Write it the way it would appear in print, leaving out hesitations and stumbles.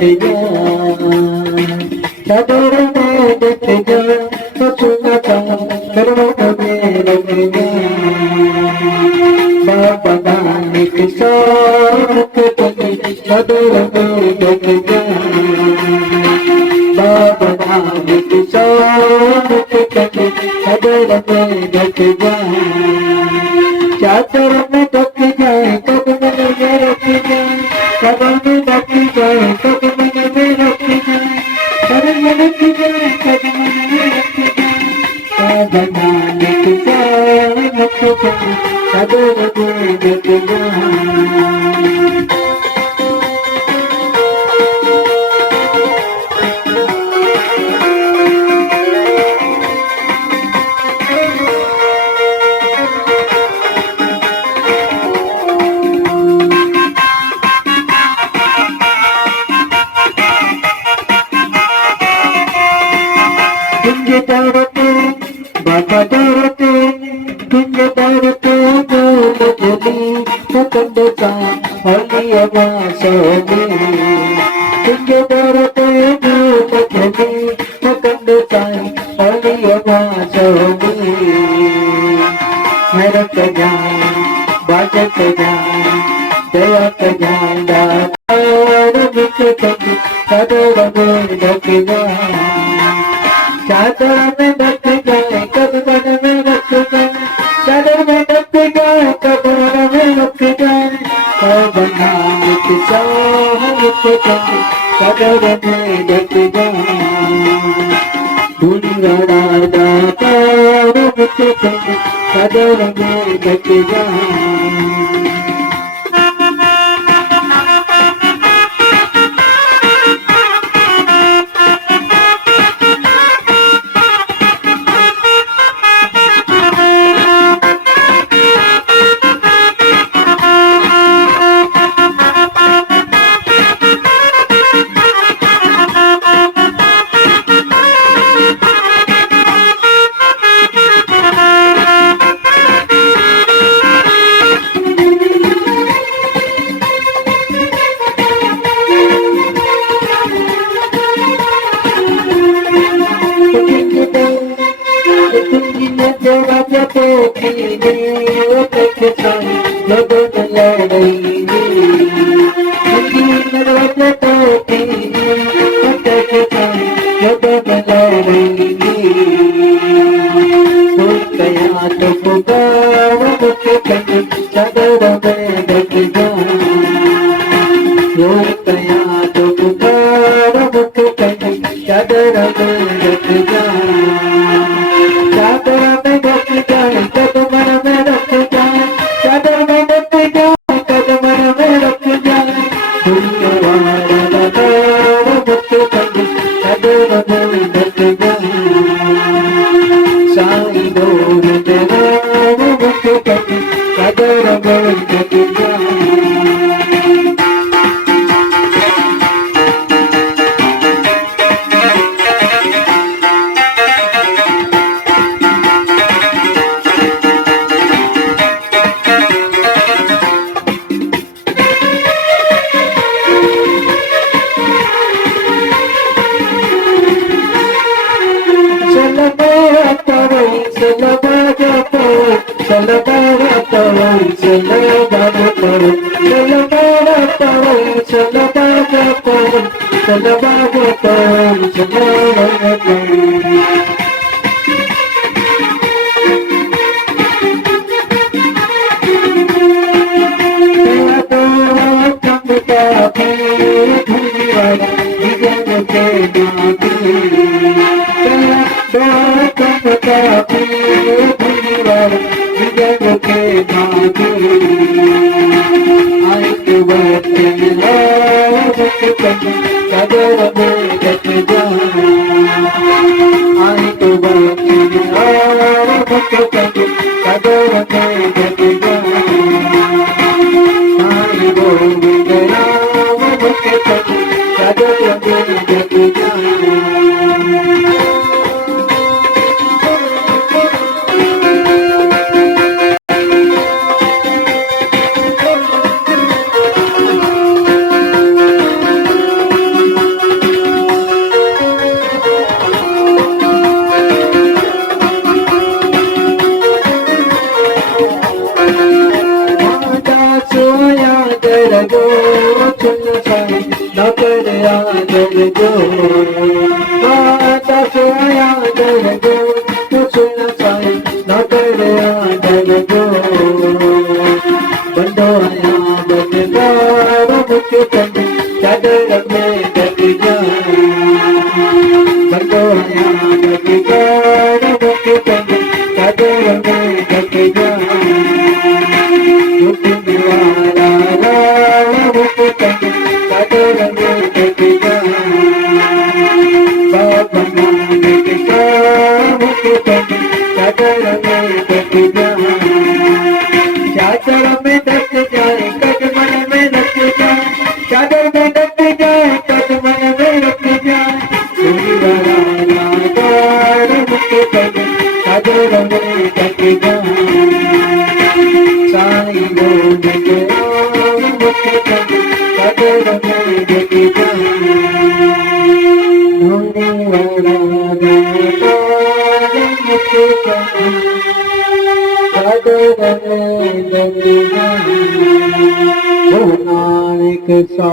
जा चादर में देख जा तो सुना था करोड़ में रख जा बाबा नानक साथ चले चादर में देख जा बाबा नानक साथ चले चादर में देख जा चादर में ढक जाए कदम में रख जाए कदम में ढक जाए कदम में रख जाए कदम में रख जाए कदम में रख जाए बनाने की रख जाए चादर में ढक जाए बाबा डरते तुम डरते जो मुझली सकंद का हलिया वासोगे तुम डरते जो मुझली सकंद का हलिया वासोगे हरक जाए बाजक जाए दया का जाए दातार बिके तक कदर में ढक जाए चादर में ढक जाए कदम में रख जाए चादर में ढक जाए कदम में रख जाए बना के साथ जाए चादर में ढक जाए दुनिया दाता रुक जाए चादर में ढक जाए I जो माता सोया दर जो कुछ न पाए न करया दर जो बंदोया बदगार मुख कंद चादर में ढक जा बंदोया बदगार मुख कंद चादर में ढक जा चादर में ढक जाए कदमन में रख जाए चादर में ढक जाए कदमन में रख जाए चादर में ढक जाए साई बोल के चादर में ढक जाए नानक सा